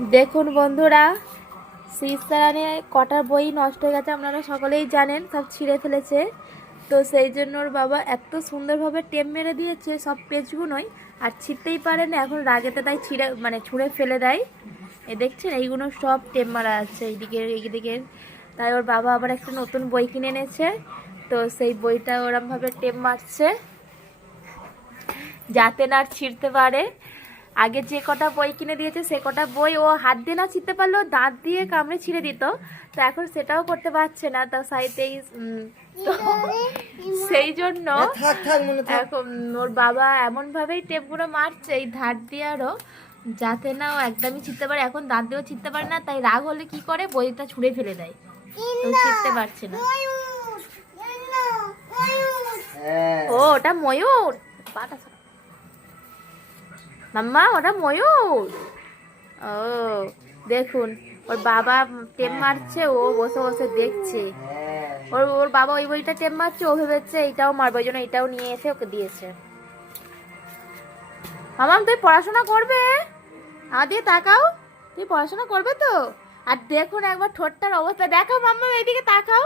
দেখুন বন্ধুরা, সিস্টারানে কটার বই নষ্ট হয়ে গেছে আপনারা সকলেই জানেন, সব ছিঁড়ে ফেলেছে। তো সেই জন্য ওর বাবা এত সুন্দরভাবে টেপ মেরে দিয়েছে সব পেজগুলোই, আর ছিঁড়তেই পারে না। এখন রাগেতে তাই ছুঁড়ে ফেলে দেয়। দেখছেন এইগুলো সব টেপ মারা আছে এইদিকে। তাই ওর বাবা আবার একটা নতুন বই কিনে এনেছে। তো সেই বইটা ওরমভাবে টেপ মারছে যাতে না ছিঁড়তে পারে। আগে যে কটা বই কিনে দিয়েছে সে কটা বই ও হাত দিয়ে না ছিঁড়তে পারলেও দাঁত দিয়ে কামড়ে ছিঁড়ে দিত। তো এখন সেটাও করতে পারছে না, তার সাইডেই সেই জন্য এখন ওর বাবা এমনভাবেই টেপগুলো মারছে এই ধার দিয়ে আরও, যাতে না ও একদমই ছিঁড়তে পারে। এখন দাঁত দিয়েও ছিঁড়তে পারে না, তাই রাগ হলে কি করে বইটা ছুঁড়ে ফেলে দেয়, তো ছিঁড়তে পারছে না। ও ওটা ময়ূর, মাম্মা ওটা ময়ূর। ও দেখুন ওর বাবা টেপ মারছে, ও বসে বসে দেখছে। ওর বাবা ওই বইটা টেপ মারছে, ও ভেবেছে এইটাও মারবে, ওই জন্য এটাও নিয়ে এসে ওকে দিয়েছে। মামাম তুই পড়াশোনা করবে? দিয়ে তাকাও, তুই পড়াশোনা করবে তো? আর দেখুন একবার ঠোঁটটার অবস্থা দেখাও মাম্মা, এইদিকে তাকাও।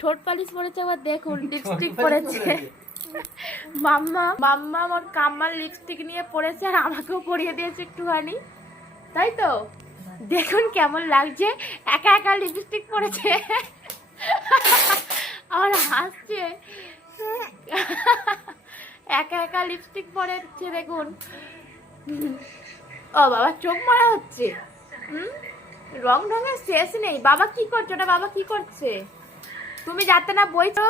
ঠোঁট পালিশ পরেছে, আবার দেখুন লিপস্টিক পরেছে। মাম্মা ওর কাম্মার লিপস্টিক নিয়ে পড়েছে, আর আমাকেও পরিয়ে দিয়েছে একটুখানি, তাই তো? দেখুন কেমন লাগছে, একা একা লিপস্টিক পরেছে আর হাসছে, একা একা লিপস্টিক পরেছে দেখুন। ও বাবা চোখ মারা হচ্ছে, রং ঢঙের শেষ নেই। বাবা কি করছে ওটা, বাবা কি করছে? তুমি যাতে না বইছো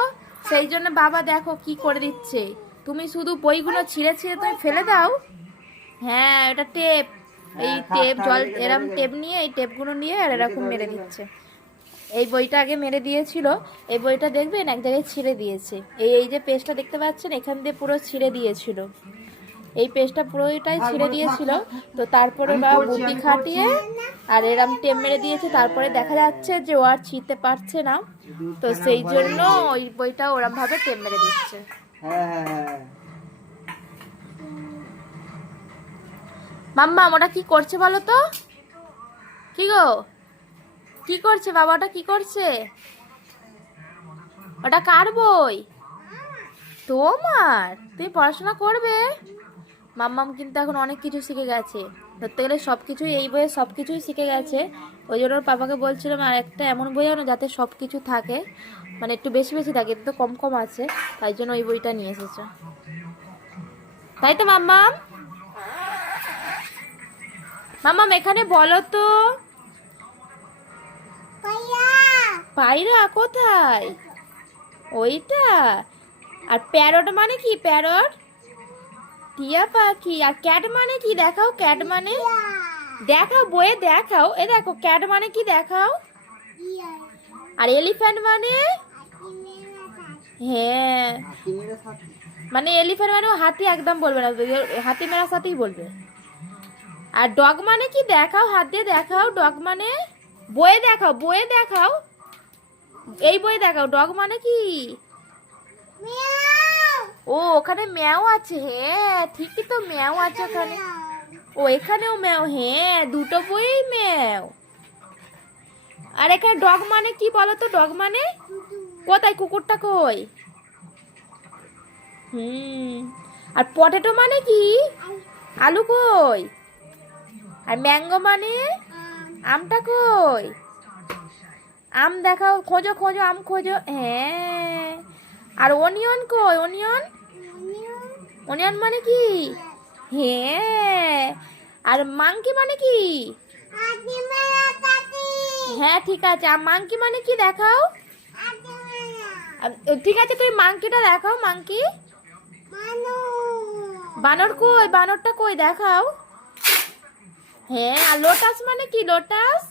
সেই জন্য বাবা দেখো কি করে দিচ্ছে। তুমি শুধু বইগুলো ছিঁড়ে ছিঁড়ে তুমি ফেলে দাও। হ্যাঁ এটা টেপ, এই টেপ জল এরম টেপ নিয়ে এই টেপগুলো নিয়ে আর এরকম মেরে দিচ্ছে। এই বইটা আগে মেরে দিয়েছিল, এই বইটা দেখবেন এক জায়গায় ছিঁড়ে দিয়েছে। এই যে পেজটা দেখতে পাচ্ছেন এখান দিয়ে পুরো ছিঁড়ে দিয়েছিল, এই পেজটা পুরোটাই ছিঁড়ে দিয়েছিল। তো তারপরে বাবা বুদ্ধি খাটিয়ে আর এরম টেপ মেরে দিয়েছে, তারপরে দেখা যাচ্ছে যে ও আর ছিঁড়তে পারছে না, তো সেই জন্য ওই বইটা ওরম ভাবে টেপ মেরে দিচ্ছে। মাম্মা ওটা কি করছে বলো তো? কি গো কি করছে বাবা, ওটা কি করছে? ওটা কার বই? তোমার? তুমি পড়াশোনা করবে? মাম্মাম কিন্তু এখন অনেক কিছু শিখে গেছে, ধরতে গেলে সব কিছুই এই বইয়ে সব কিছুই শিখে গেছে। ওই জন্য ওর পাপাকে বলছিলাম আর একটা এমন বই আনো যাতে সব কিছু থাকে, মানে একটু বেশি বেশি থাকে, তো কম কম আছে, তাই জন্য ওই বইটা নিয়ে এসেছে। তাই তো মাম্মাম? মাম্মাম এখানে বলো তো, পায়রা কোথায়? ওইটা? আর প্যারট মানে কি? প্যারট টিয়া পাখি। আর ক্যাট মানে কি দেখাও, ক্যাট মানে দেখাও, বইয়ে দেখাও, এ দেখো ক্যাট মানে কি দেখাও। আর এলিফ্যান্ট মানে? হ্যাঁ মানে এলিফ্যান্ট মানে হাতি, একদম বলবে না, হাতি মেরার সাথেই বলবে। আর ডগ মানে কি দেখাও, হাত দিয়ে দেখাও, ডগ মানে বইয়ে দেখাও, বইয়ে দেখাও, এই বই দেখাও, ডগ মানে কি? ও ওখানে ম্যাও আছে, হ্যাঁ ঠিকই তো, ম্যাও আছে ওখানে। ও এখানেও ম্যাও, হ্যাঁ দুটো বই ম্যাও। আর এখানে ডগ মানে কি বলো তো, ডগ মানে কোথায়, কুকুরটা কই? আর পটেটো মানে কি? আলু কই? আর ম্যাঙ্গো মানে? আমটা কই? আম দেখাও, খোঁজো খোঁজো, আম খোঁজো, হ্যাঁ। আর অনিয়ন কই? অনিয়ন, অনিয়ন মানে কি? হ্যাঁ। আর মাংকি মানে কি? হ্যাঁ ঠিক আছে, আর মাংকি মানে কি দেখাও। ঠিক আছে তুমি মাংকিটা দেখাও, মাংকি। বানর কই? বানরটা কই দেখাও। হ্যাঁ আর লোটাস মানে কি? লোটাস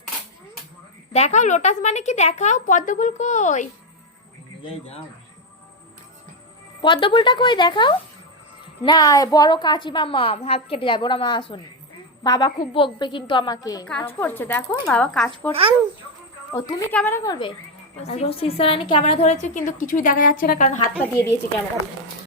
দেখাও, লোটাস মানে কি দেখাও। পদ্মফুল কই? পদ্মফুলটা কই দেখাও। না বড় কাচি মামা, হাত কেটে যাবে, ওরা মা আসুন, বাবা খুব বকবে কিন্তু আমাকে। কাজ করছে দেখো, বাবা কাজ করছে। ও তুমি ক্যামেরা করবে? এখন সিস্টার রানী ক্যামেরা ধরেছে কিন্তু কিছুই দেখা যাচ্ছে না, কারণ হাতটা দিয়ে দিয়েছে ক্যামেরা।